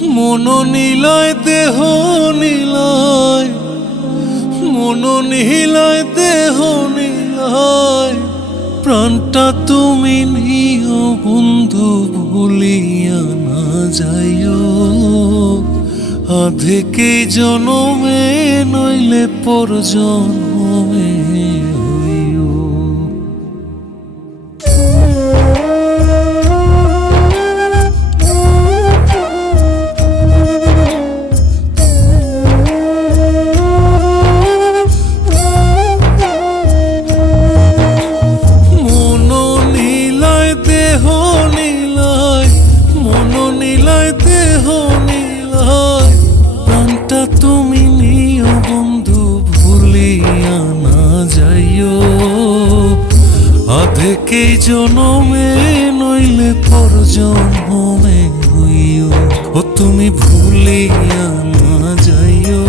মন নিলয় দেহ নিলয়, মন নিলয় দেহ নিলয়, প্রাণটা তুমি নিও বন্ধু ভুলিয়া না যাইও। আধেকে জনমে নইলে পর জন্মে হইও। তুমি নিও বন্ধু ভুলিয়া না যাইও। আধেকে জনমে নইলে পর জন্মে হইও। ও তুমি ভুলিয়া না যাইও।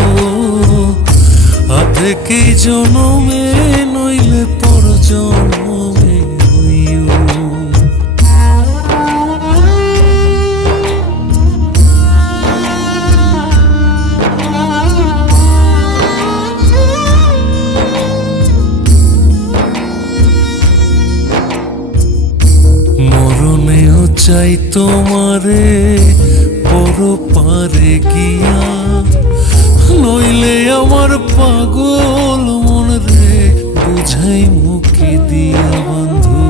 আধেকে জনমে নইলে পর জন্মে হইও। মরণেও চাই তোমারে পর পারে গিয়া, নইলে আমার পাগল মন রে বুঝাই মুখে দিয়া। বন্ধু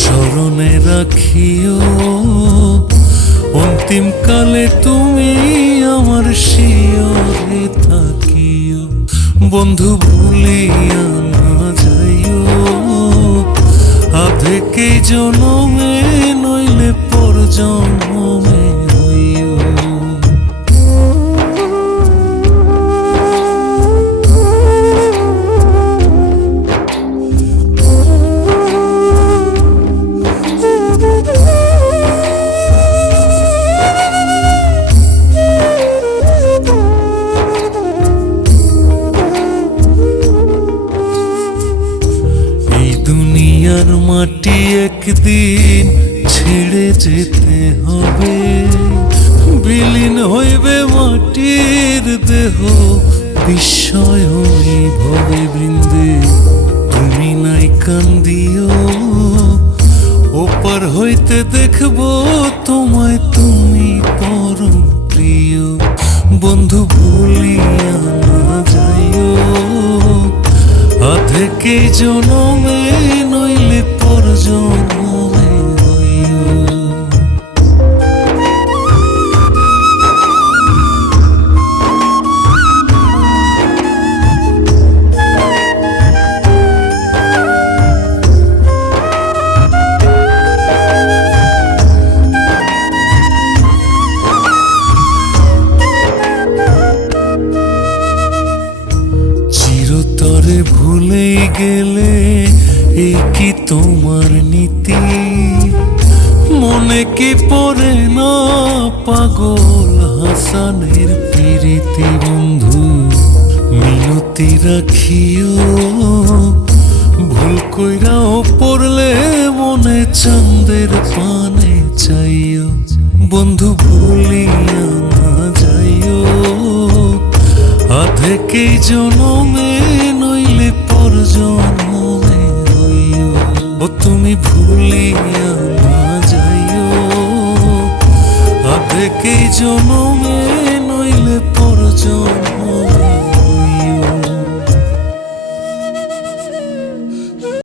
স্মরণে রাখিও অন্তিম কালে তুমি আমার শিয়রে থাকিও। বন্ধু ভুলিয়া না যাইও। আধেকে জনমে নইলে পর জন্মে হইও। দুনিয়ার মাটি একদিন ছেড়ে যেতে হবে, বিলীন হইবে মাটির দেহ বিস্ময় ভবে বৃন্দে। তুমি নাই কান্দিও, ওপার হইতে দেখবো তোমায় তুমি পরম প্রিয়। বন্ধু ভুলিয়া না যাইও। আধেকে জনমে নইলে পর জন্মে হইও। চিরতরে ভুলে গেলে এই কি তোমার নীতি? মনে কি পড়ে না পাগল হাসানের প্রীতি? বন্ধু মিনতি রাখিও, ভুল কইরাও পড়লে মনে চাঁদের পানে চাইও। বন্ধু ভুলিয়া না যাইও। আধেকে জনমে নইলে পর জন্মে হইও। ও তুমি ভুলিয়া না যাইও। আধেকে জনমে নইলে পর জন্মে